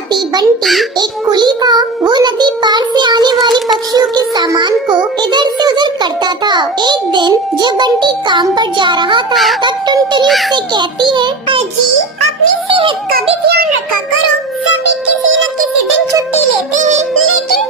पति बंटी एक कुली था। वो नदी पार से आने वाले पक्षियों के सामान को इधर से उधर करता था। एक दिन जब बंटी काम पर जा रहा था तब टुनटुनी उससे कहती है, अजी अपनी सेहत का भी ध्यान रखा करो। सभी किसी न किसी दिन छुट्टी लेते हैं, लेकिन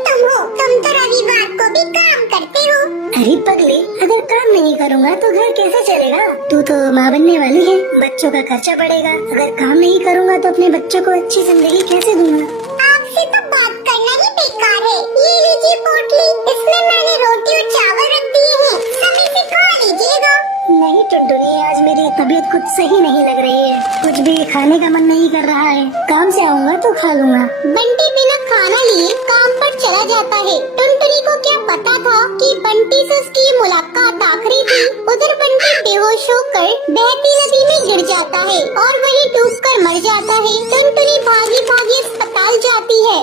तुम तो रविवार को भी काम करते हो। अरे पगली, अगर काम नहीं करूँगा तो घर कैसे चलेगा? तू तो माँ बनने वाली है, बच्चों का खर्चा बढ़ेगा। अगर काम नहीं करूँगा तो अपने बच्चों को अच्छी जिंदगी कैसे दूंगा? आपसे तो बात करना ही बेकार है। ये लीजिए पोटली, इसमें मैंने रोटी और चावल रख दिए हैं, समय से खा लीजिएगा। नहीं टुनटुनी, आज मेरी तबीयत कुछ सही नहीं लग रही है, कुछ भी खाने का मन नहीं कर रहा है। काम से आऊँगा तो खा लूँगा। बंटी बिना खाना लिए काम पर चला जाता है। टुनटुनी को क्या पता था कि बंटी से उसकी मुलाकात आखिरी थी। उधर बंटी बेहोश होकर बहती नदी में गिर जाता है और वहीं डूबकर मर जाता है। टुनटुनी भागी भागी अस्पताल जाती है।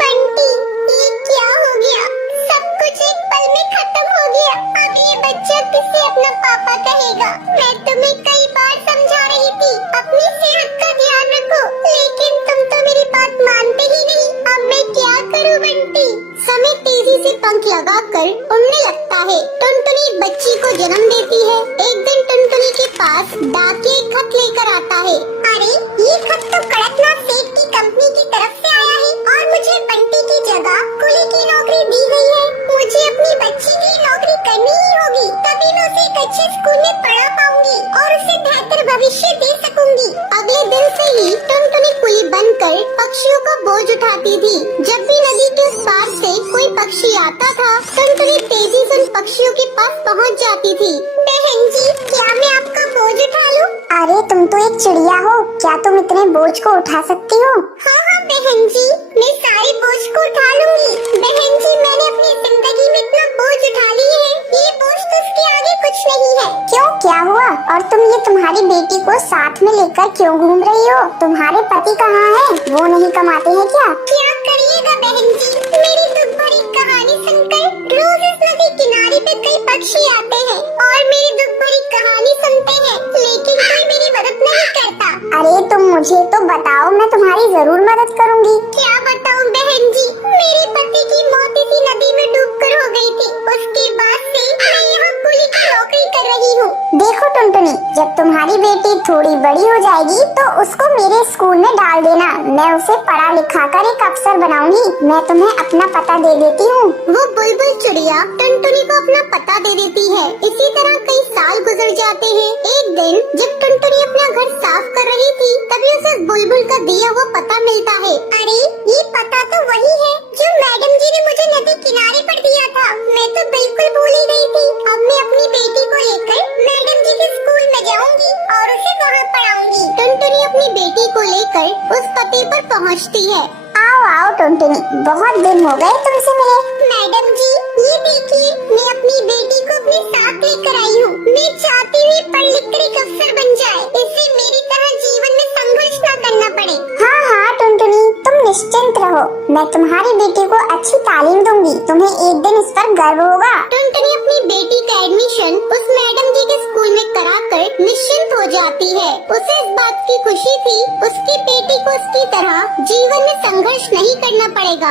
बंटी, ये क्या हो गया? सब कुछ एक पल में खत्म हो गया। अब ये बच्चा किसे अपना पापा कहेगा? मैं तुम्हें कई बार समझा रही थी अपनी सेहत का ध्यान रखो, लेकिन तुम तो मेरी बात मानते ही नहीं। अब मैं क्या करूं बंटी? समय तेजी से पंख लगाकर उड़ने लगता है। टुनटुनी एक बच्ची को जन्म देती है। एक दिन टुनटुनी के पास डाकिया एक खत लेकर आता है। अरे ये खत तो कड़कनाथ सेठ की कंपनी की तरफ से आया है और मुझे बंटी की जगह कुली की नौकरी दी गई है। मुझे अपनी बच्ची की नौकरी करनी ही होगी, तभी मैं उसे एक अच्छे स्कूल में पढ़ा पाऊंगी और उसे बेहतर भविष्य दे सकूंगी। अगले दिन से ही टुनटुनी कुली बनकर पक्षियों का बोझ उठाती थी। जब भी नदी के उस पार से कोई पक्षी आता था, टुनटुनी तेजी से उन पक्षियों के पास पहुंच जाती थी। बहन जी, क्या मैं आपका बोझ उठा लूं? अरे तुम तो एक चिड़िया हो, क्या तुम इतने बोझ को उठा सकती हो? हाँ बहन जी, मैं सारे बोझ को उठा लूंगी। बहन जी, मैंने अपनी जिंदगी में इतना बोझ उठा लिए है, ये बोझ तो उसके आगे कुछ नहीं है। क्यों, क्या हुआ? और तुम ये तुम्हारी बेटी को साथ में लेकर क्यों घूम रही हो? तुम्हारे पति कहाँ हैं? वो नहीं कमाते हैं क्या? क्या करिएगा बहन जी, मेरी दुख भरी कहानी सुनकर रोज इस नदी किनारे पे कई पक्षी आते हैं और मेरी दुख भरी कहानी सुनते हैं, लेकिन कोई मेरी मदद नहीं करता। अरे तुम मुझे तो बताओ, मैं तुम्हारी जरूर मदद करूँगी। क्या बताऊं बहन जी, मेरे पति की मौत इसी नदी में डूबकर हो गई थी। उसके बाद से मैं यहाँ कुली की नौकरी कर रही हूँ। देखो टुनटुनी, जब तुम्हारी बेटी थोड़ी बड़ी हो जाएगी तो उसको मेरे स्कूल में डाल देना। मैं उसे पढ़ा लिखा कर एक अफसर बनाऊंगी। मैं तुम्हें अपना पता दे देती हूँ। वो बुलबुल चिड़िया टुनटुनी को अपना पता दे देती है। इसी तरह कई साल गुजर जाते हैं। एक दिन जब टुनटुनी अपना घर साफ कर रही थी, तभी उसे बुलबुल का दिया हुआ पता मिलता है। अरे ये पता तो वही है जो मैडम जी ने मुझे नदी किनारे पर दिया था। मैं तो बिल्कुल भूल ही गई थी। अब मैं अपनी बेटी को लेकर मैडम जी के स्कूल में जाऊंगी और उसे वहाँ पढ़ाऊंगी। टुनटुनी अपनी बेटी को लेकर उस पते पर पहुँचती है। आओ आओ टुनटुनी, बहुत दिन हो गए तुमसे मिले। मैडम जी, ये देखिए, मैं अपनी बेटी को अपने साथ लेकर आई हूँ। मैं चाहती हूँ पढ़ लिख कर एक अफसर बन जाए, इससे मेरी तरह जीवन में संघर्ष न करना पड़े। हाँ टुनटुनी, तुम निश्चिंत रहो, मैं तुम्हारी बेटी को अच्छी तालीम दूंगी। तुम्हें एक दिन इस पर गर्व होगा। टुनटुनी अपनी बेटी का एडमिशन उस मैडम जी के स्कूल में कराकर निश्चिंत हो जाती है। उसे इस बात की खुशी थी, उसकी बेटी को उसकी तरह जीवन में संघर्ष नहीं करना पड़ेगा।